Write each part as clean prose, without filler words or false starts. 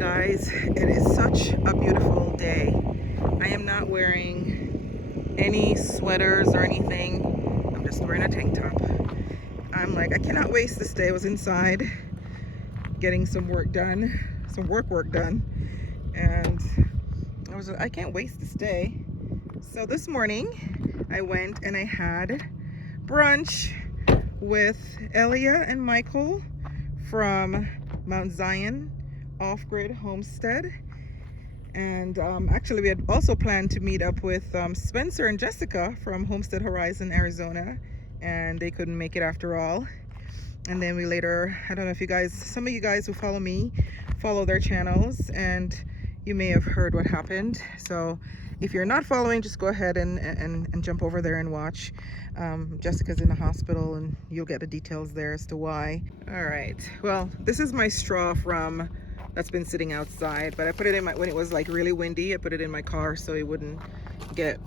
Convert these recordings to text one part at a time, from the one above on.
Guys, it is such a beautiful day. I am not wearing any sweaters or anything. I'm just wearing a tank top. I'm like, I cannot waste this day. I was inside getting some work done, some work done, and I can't waste this day. So this morning I went and I had brunch with Elia and Michael from Mount Zion Off-Grid Homestead, and actually we had also planned to meet up with Spencer and Jessica from Homestead Horizon, Arizona, and they couldn't make it after all. And then we later, I don't know if you guys, some of you guys who follow me follow their channels, and you may have heard what happened. So if you're not following, just go ahead and jump over there and watch. Jessica's in the hospital and you'll get the details there as to why. All right, well, this is my straw from that's been sitting outside, but I put it in when it was like really windy. I put it in my car so it wouldn't get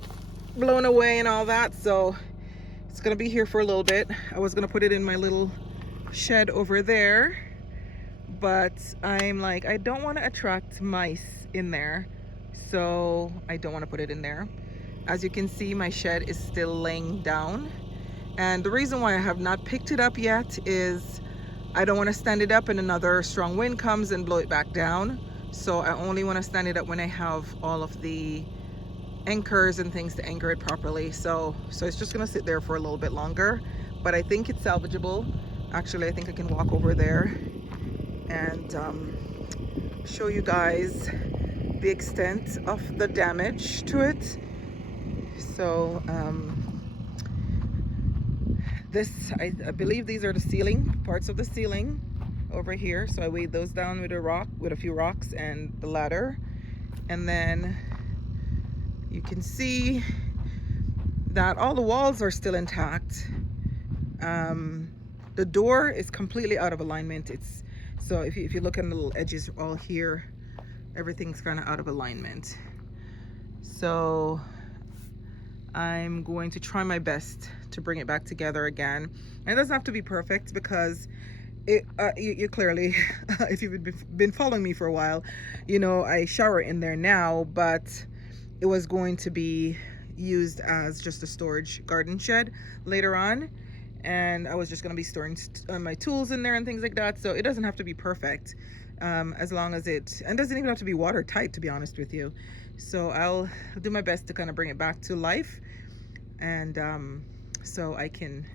blown away and all that. So it's gonna be here for a little bit. I was gonna put it in my little shed over there, but I'm like, I don't want to attract mice in there, so I don't want to put it in there. As you can see, my shed is still laying down, and the reason why I have not picked it up yet is I don't want to stand it up and another strong wind comes and blow it back down. So I only want to stand it up when I have all of the anchors and things to anchor it properly. So it's just gonna sit there for a little bit longer, but I think it's salvageable. Actually, I think I can walk over there and show you guys the extent of the damage to it. So I believe these are the ceiling, parts of the ceiling over here. So I weighed those down with a few rocks and the ladder. And then you can see that all the walls are still intact. The door is completely out of alignment. So if you look at the little edges all here, everything's kind of out of alignment. So I'm going to try my best to bring it back together again. And it doesn't have to be perfect, because you clearly, if you've been following me for a while, you know I shower in there now, but it was going to be used as just a storage garden shed later on, and I was just going to be storing my tools in there and things like that. So it doesn't have to be perfect, as long as it doesn't even have to be watertight, to be honest with you. So I'll do my best to kind of bring it back to life, and so I can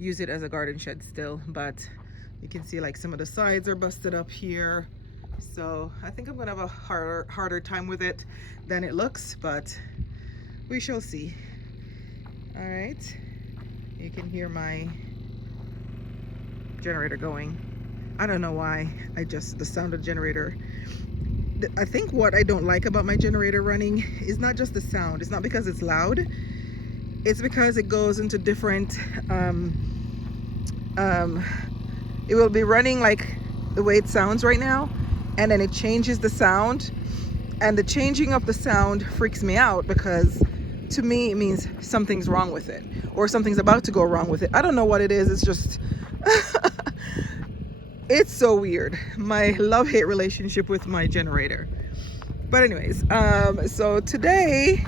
use it as a garden shed still. But you can see like some of the sides are busted up here, so I think I'm gonna have a harder time with it than it looks, but we shall see. All right, you can hear my generator going. I don't know why, the sound of the generator. I think what I don't like about my generator running is not just the sound. It's not because it's loud. It's because it goes into different, it will be running like the way it sounds right now, and then it changes the sound, and the changing of the sound freaks me out, because to me it means something's wrong with it, or something's about to go wrong with it. I don't know what it is. It's just it's so weird, my love-hate relationship with my generator. But anyways, so today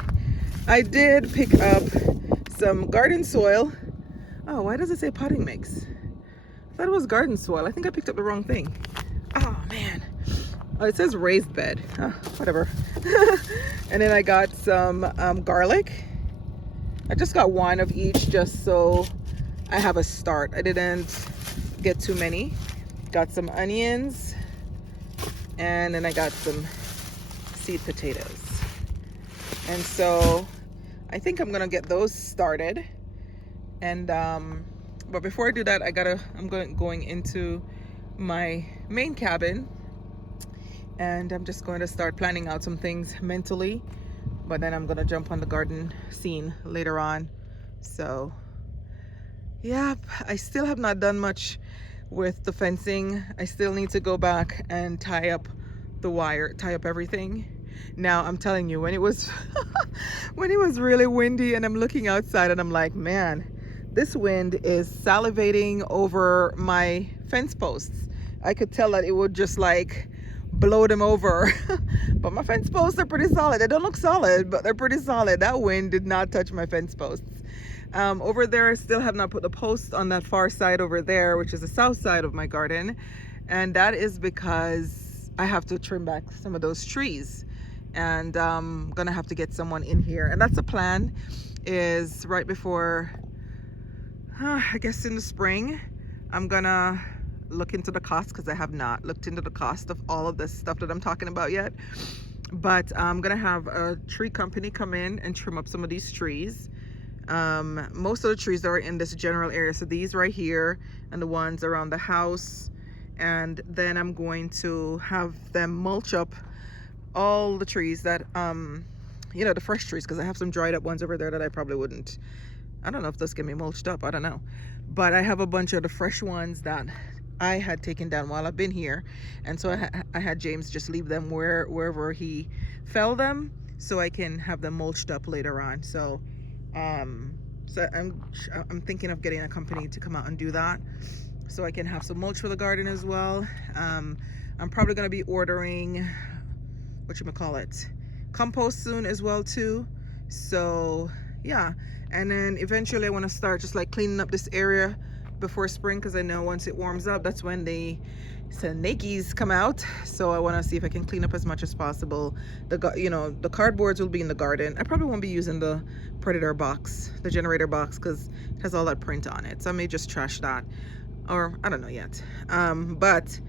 I did pick up some garden soil. Oh, why does it say potting mix? I thought it was garden soil. I think I picked up the wrong thing. Oh man. Oh, it says raised bed. Oh, whatever. And then I got some garlic. I just got one of each just so I have a start. I didn't get too many. Got some onions, and then I got some seed potatoes. And so I think I'm gonna get those started. And but before I do that, I'm going into my main cabin, and I'm just going to start planning out some things mentally, but then I'm gonna jump on the garden scene later on. So yeah, I still have not done much with the fencing. I still need to go back and tie up the wire, tie up everything. Now I'm telling you, when it was when it was really windy and I'm looking outside and I'm like, man, this wind is salivating over my fence posts. I could tell that it would just like blow them over. But my fence posts are pretty solid. They don't look solid, but they're pretty solid. That wind did not touch my fence posts. Over there, I still have not put the post on that far side over there, which is the south side of my garden. And that is because I have to trim back some of those trees. And I'm gonna have to get someone in here. And that's the plan, is right before, I guess in the spring, I'm gonna look into the cost, because I have not looked into the cost of all of this stuff that I'm talking about yet. But I'm gonna have a tree company come in and trim up some of these trees. Most of the trees are in this general area, so these right here and the ones around the house, and then I'm going to have them mulch up all the trees that you know, the fresh trees, because I have some dried up ones over there that I probably wouldn't, I don't know if those can be mulched up, I don't know, but I have a bunch of the fresh ones that I had taken down while I've been here, and so I had James just leave them wherever he fell them, so I can have them mulched up later on. So so I'm thinking of getting a company to come out and do that, so I can have some mulch for the garden as well. I'm probably going to be ordering, whatchamacallit, compost soon as well too. So yeah, and then eventually I want to start just like cleaning up this area before spring, because I know once it warms up, that's when the snakies come out. So I want to see if I can clean up as much as possible. You know, the cardboards will be in the garden. I probably won't be using the predator box, the generator box, because it has all that print on it, so I may just trash that, or I don't know yet. But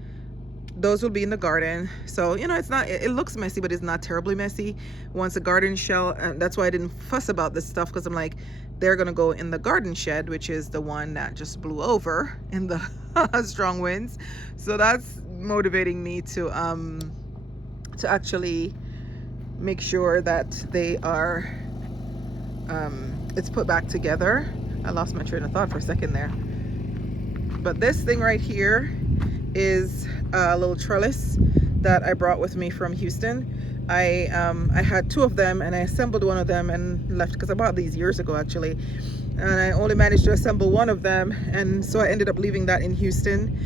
those will be in the garden. So, you know, it's not, it looks messy, but it's not terribly messy. Once the garden shell, that's why I didn't fuss about this stuff, because I'm like, they're gonna go in the garden shed, which is the one that just blew over in the strong winds. So that's motivating me to actually make sure that they are it's put back together. I lost my train of thought for a second there. But this thing right here is a little trellis that I brought with me from Houston. I had two of them, and I assembled one of them and left, because I bought these years ago actually, and I only managed to assemble one of them, and so I ended up leaving that in Houston.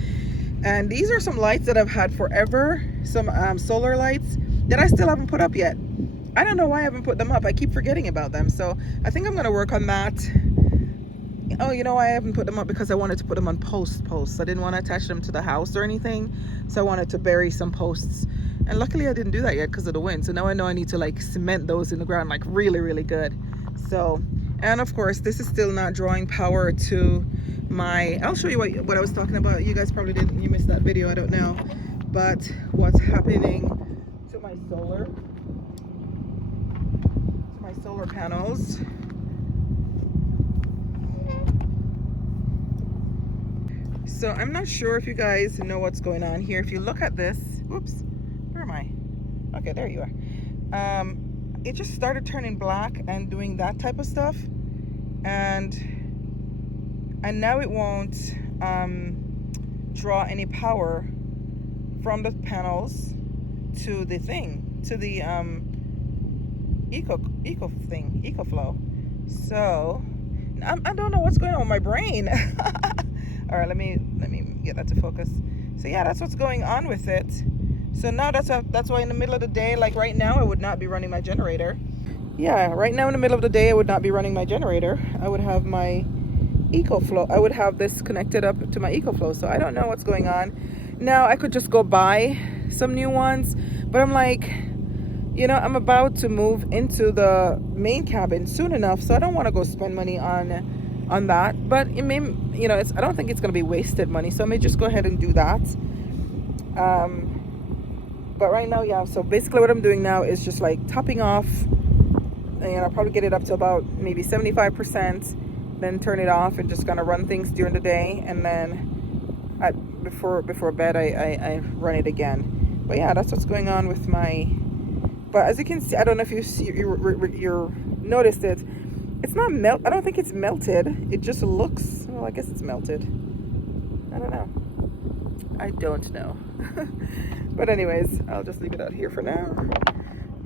And these are some lights that I've had forever, some solar lights that I still haven't put up yet. I don't know why I haven't put them up. I keep forgetting about them, so I think I'm going to work on that. Oh, you know why I haven't put them up? Because I wanted to put them on posts. I didn't want to attach them to the house or anything, so I wanted to bury some posts. And luckily I didn't do that yet because of the wind. So now I know I need to like cement those in the ground like really, really good. So, and of course, this is still not drawing power to my, I'll show you what I was talking about. You guys probably didn't, you missed that video, I don't know. But what's happening to my solar panels. So I'm not sure if you guys know what's going on here. If you look at this, whoops, where am I? Okay, there you are. It just started turning black and doing that type of stuff, and now it won't draw any power from the panels to the thing, to the EcoFlow. So I don't know what's going on with my brain. All right, let me get that to focus. So yeah, that's what's going on with it. So now that's why in the middle of the day, like right now, I would not be running my generator. Yeah, right now in the middle of the day, I would not be running my generator. I would have my EcoFlow. I would have this connected up to my EcoFlow. So I don't know what's going on. Now I could just go buy some new ones, but I'm like, you know, I'm about to move into the main cabin soon enough, so I don't want to go spend money on that. But it may, you know, I don't think it's going to be wasted money, so I may just go ahead and do that. But right now, yeah, so basically what I'm doing now is just like topping off, and I'll probably get it up to about maybe 75%, then turn it off and just kind of run things during the day, and then before bed I run it again. But yeah, that's what's going on with my, but as you can see, I don't know if you noticed it, it's not I don't think it's melted. It just looks, well, I guess it's melted. I don't know. But anyways, I'll just leave it out here for now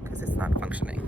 because it's not functioning.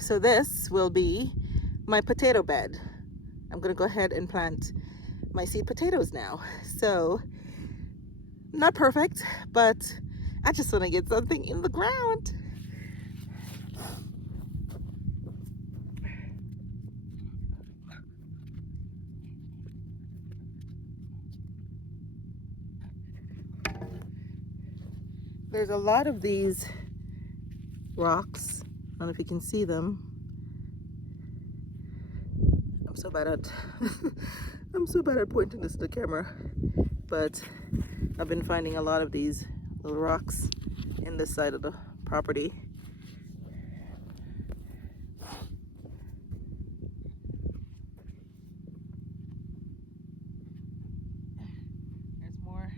So this will be my potato bed. I'm gonna go ahead and plant my seed potatoes now. So not perfect, but I just want to get something in the ground. There's a lot of these rocks. I don't know if you can see them. I'm so bad at I'm so bad at pointing this to the camera, but I've been finding a lot of these little rocks in this side of the property. There's more.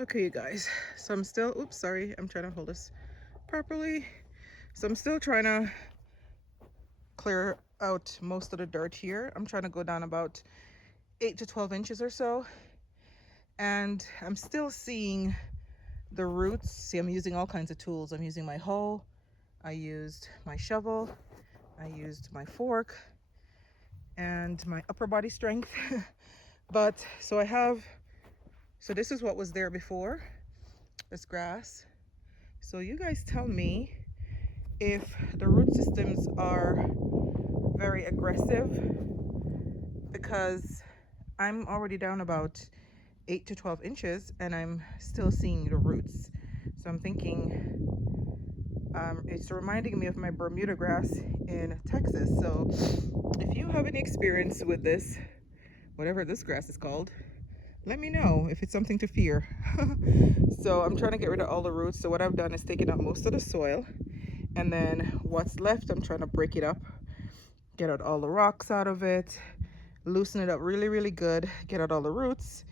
Okay, you guys, so I'm still, oops, sorry, I'm trying to hold this properly. So I'm still trying to clear out most of the dirt here. I'm trying to go down about 8 to 12 inches or so. And I'm still seeing the roots. See, I'm using all kinds of tools. I'm using my hoe, I used my shovel, I used my fork, and my upper body strength. But so so this is what was there before, this grass. So you guys tell me if the root systems are very aggressive, because I'm already down about 8 to 12 inches and I'm still seeing the roots. So I'm thinking it's reminding me of my Bermuda grass in Texas. So if you have any experience with this, whatever this grass is called, let me know if it's something to fear. So I'm trying to get rid of all the roots. So what I've done is taken out most of the soil, and then what's left, I'm trying to break it up, get out all the rocks out of it, loosen it up really, really good, get out all the roots,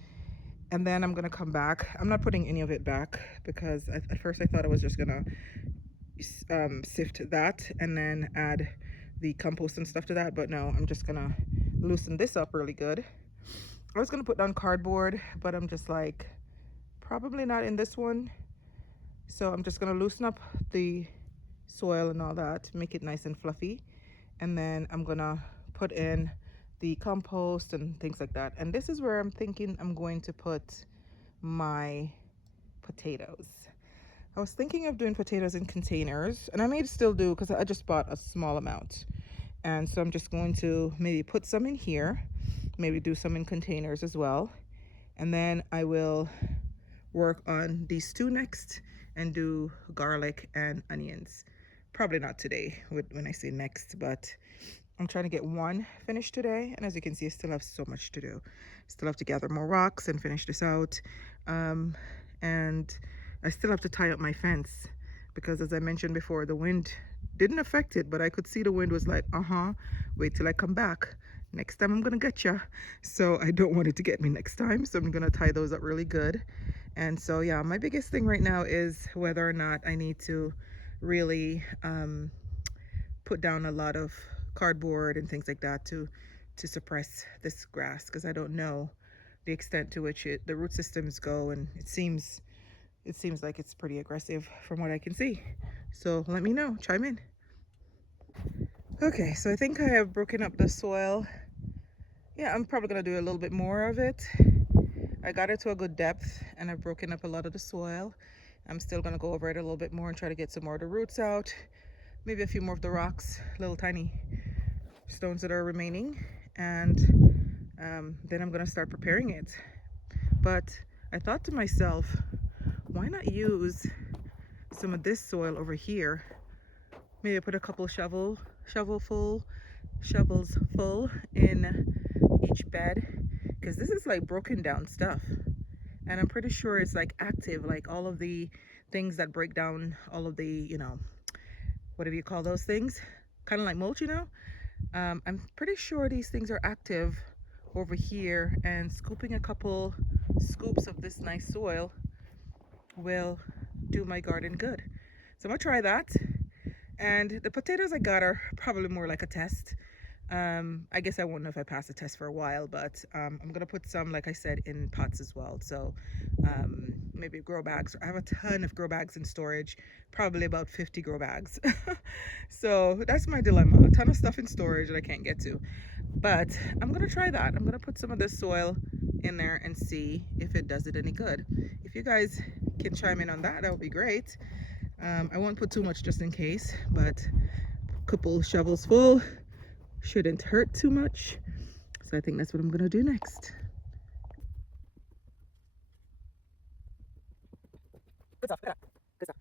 and then I'm gonna come back. I'm not putting any of it back because at first I thought I was just gonna sift that and then add the compost and stuff to that, but no, I'm just gonna loosen this up really good. I was gonna put down cardboard, but I'm just like, probably not in this one. So I'm just gonna loosen up the soil and all that, make it nice and fluffy, and then I'm gonna put in the compost and things like that. And this is where I'm thinking I'm going to put my potatoes. I was thinking of doing potatoes in containers, and I may still do because I just bought a small amount. And so I'm just going to maybe put some in here, maybe do some in containers as well. And then I will work on these two next and do garlic and onions. Probably not today when I say next, but I'm trying to get one finished today. And as you can see, I still have so much to do. Still have to gather more rocks and finish this out. And I still have to tie up my fence because, as I mentioned before, the wind didn't affect it, but I could see the wind was like, wait till I come back. Next time I'm gonna get you. So I don't want it to get me next time. So I'm gonna tie those up really good. And so yeah, my biggest thing right now is whether or not I need to really put down a lot of cardboard and things like that to suppress this grass, because I don't know the extent to which the root systems go, and it seems like it's pretty aggressive from what I can see. So let me know, chime in. Okay, so I think I have broken up the soil. Yeah, I'm probably gonna do a little bit more of it. I got it to a good depth and I've broken up a lot of the soil, I'm still gonna go over it a little bit more and try to get some more of the roots out, maybe a few more of the rocks, little tiny stones that are remaining, and then I'm gonna start preparing it. But I thought to myself, why not use some of this soil over here? Maybe put a couple shovels full in each bed, because this is like broken down stuff, and I'm pretty sure it's like active, like all of the things that break down all of the, you know, whatever you call those things, kind of like mulch, you know. I'm pretty sure these things are active over here, and scooping a couple scoops of this nice soil will do my garden good. So I'm gonna try that. And the potatoes I got are probably more like a test. I guess I won't know if I pass the test for a while, but I'm gonna put some, like I said, in pots as well. So maybe grow bags. I have a ton of grow bags in storage, probably about 50 grow bags. So that's my dilemma, a ton of stuff in storage that I can't get to. But I'm gonna try that. I'm gonna put some of this soil in there and see if it does it any good. If you guys can chime in on that, that would be great. I won't put too much just in case, but a couple shovels full shouldn't hurt too much. So I think that's what I'm gonna do next. Good stuff, good stuff.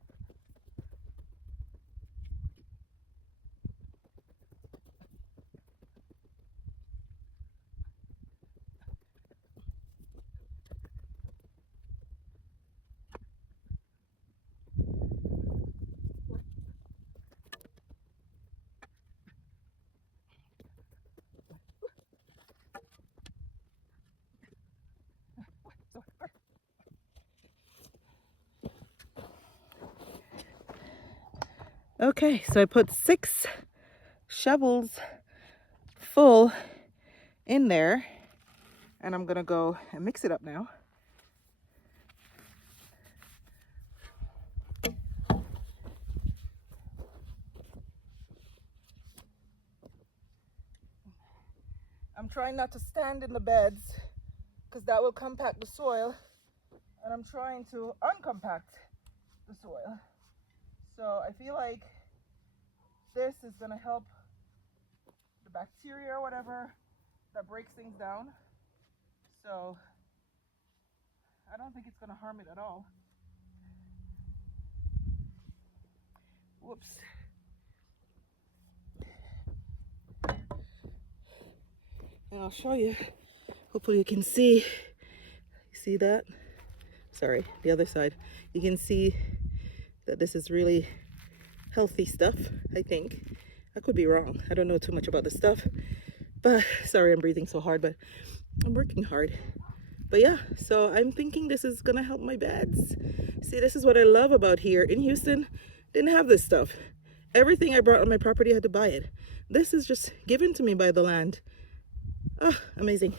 Okay, so I put 6 shovels full in there, and I'm gonna go and mix it up now. I'm trying not to stand in the beds because that will compact the soil, and I'm trying to uncompact the soil. So I feel like this is gonna help the bacteria or whatever that breaks things down. So I don't think it's gonna harm it at all. Whoops. And I'll show you. Hopefully you can see. See that? Sorry, the other side. You can see that this is really healthy stuff, I think. I could be wrong. I don't know too much about this stuff. But sorry, I'm breathing so hard, but I'm working hard. But yeah, so I'm thinking this is gonna help my beds. See, this is what I love about here in Houston. Didn't have this stuff. Everything I brought on my property, I had to buy it. This is just given to me by the land. Oh, amazing.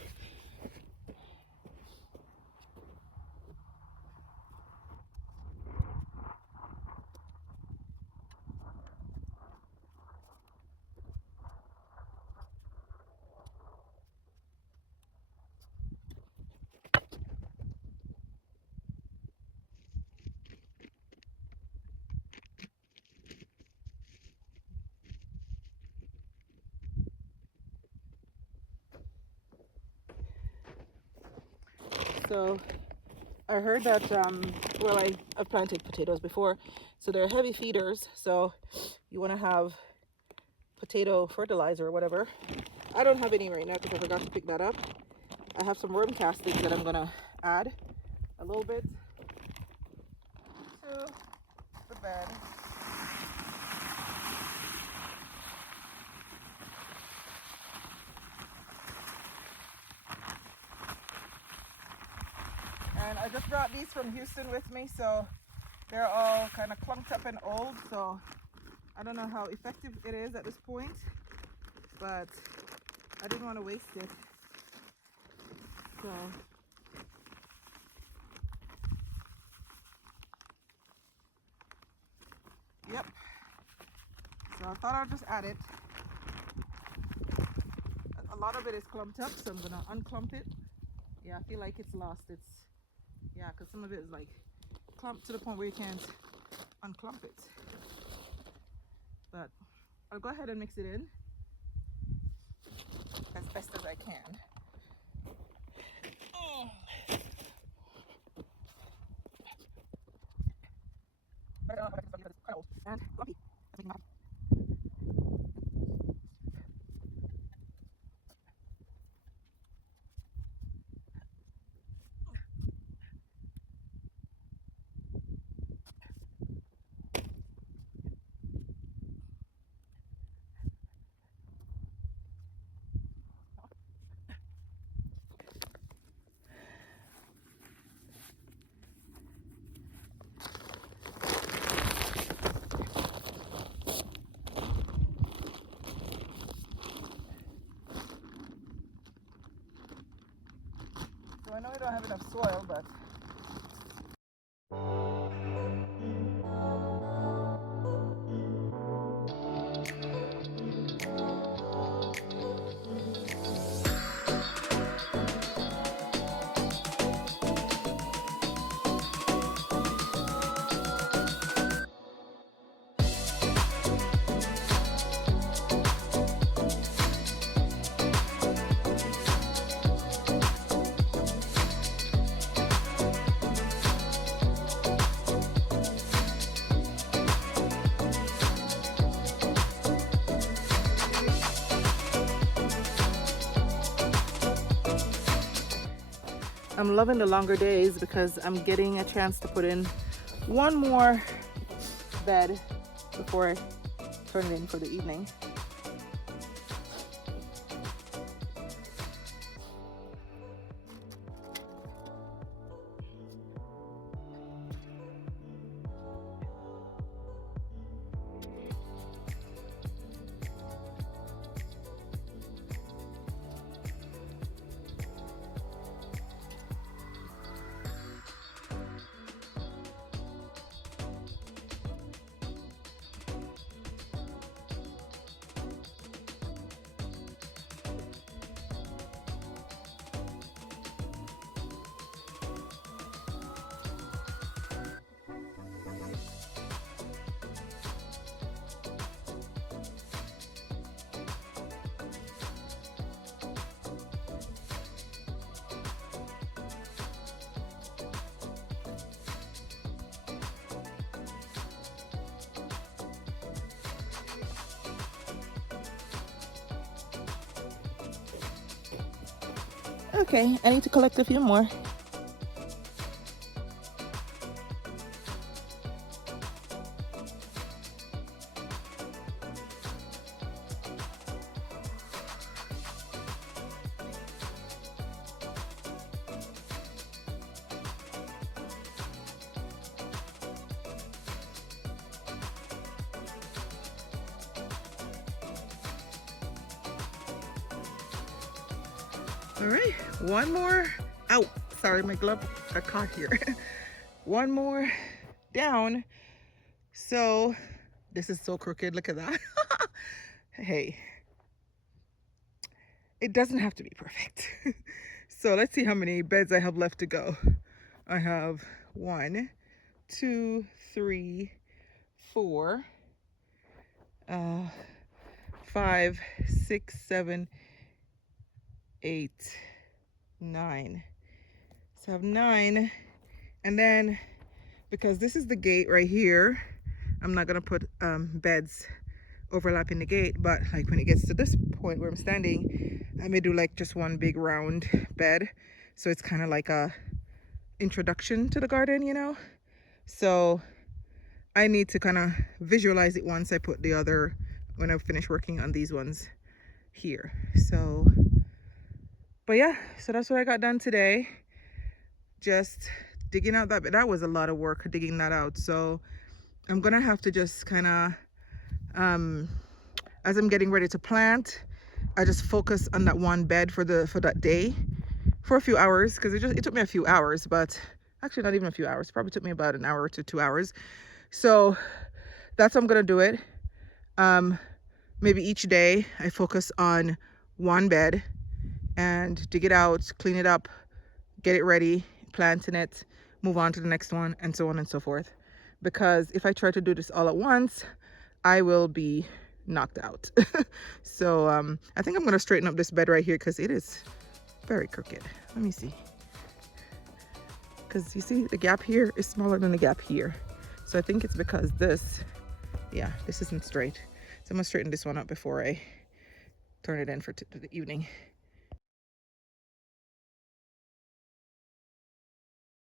So I heard that, well, I've planted potatoes before, so they're heavy feeders. So you want to have potato fertilizer or whatever. I don't have any right now because I forgot to pick that up. I have some worm castings that I'm going to add a little bit to the bed. And I just brought these from Houston with me, so they're all kind of clumped up and old, so I don't know how effective it is at this point, but I didn't want to waste it. So yep, so I thought I'd just add it. A lot of it is clumped up, so I'm gonna unclump it. Yeah, I feel like it's lost its, yeah, because some of it is like clumped to the point where you can't unclump it. But I'll go ahead and mix it in as best as I can. Oh. And lumpy. So I know I don't have enough soil, but I'm loving the longer days because I'm getting a chance to put in one more bed before I turn it in for the evening. Okay, I need to collect a few more. All right, one more. Ow, sorry, my glove got caught here. One more down. So this is so crooked, look at that. Hey, it doesn't have to be perfect. So let's see how many beds I have left to go. I have 1, 2, 3, 4, 5, 6, 7, 8, 9. So I have 9, and then because this is the gate right here, I'm not gonna put beds overlapping the gate, but like when it gets to this point where I'm standing, I may do like just one big round bed, so it's kind of like a introduction to the garden, you know. So I need to kind of visualize it once I put the other, when I finish working on these ones here. So but yeah, so that's what I got done today. Just digging out that, but that was a lot of work digging that out. So I'm gonna have to just kind of as I'm getting ready to plant, I just focus on that one bed for that day for a few hours, because it took me a few hours, but actually not even a few hours, probably took me about an hour to 2 hours. So that's how I'm gonna do it. Maybe each day I focus on one bed and dig it out, clean it up, get it ready, planting it, move on to the next one, and so on and so forth. Because if I try to do this all at once, I will be knocked out. So I think I'm going to straighten up this bed right here because it is very crooked. Let me see. Because you see the gap here is smaller than the gap here. So I think it's because this, yeah, this isn't straight. So I'm going to straighten this one up before I turn it in for the evening.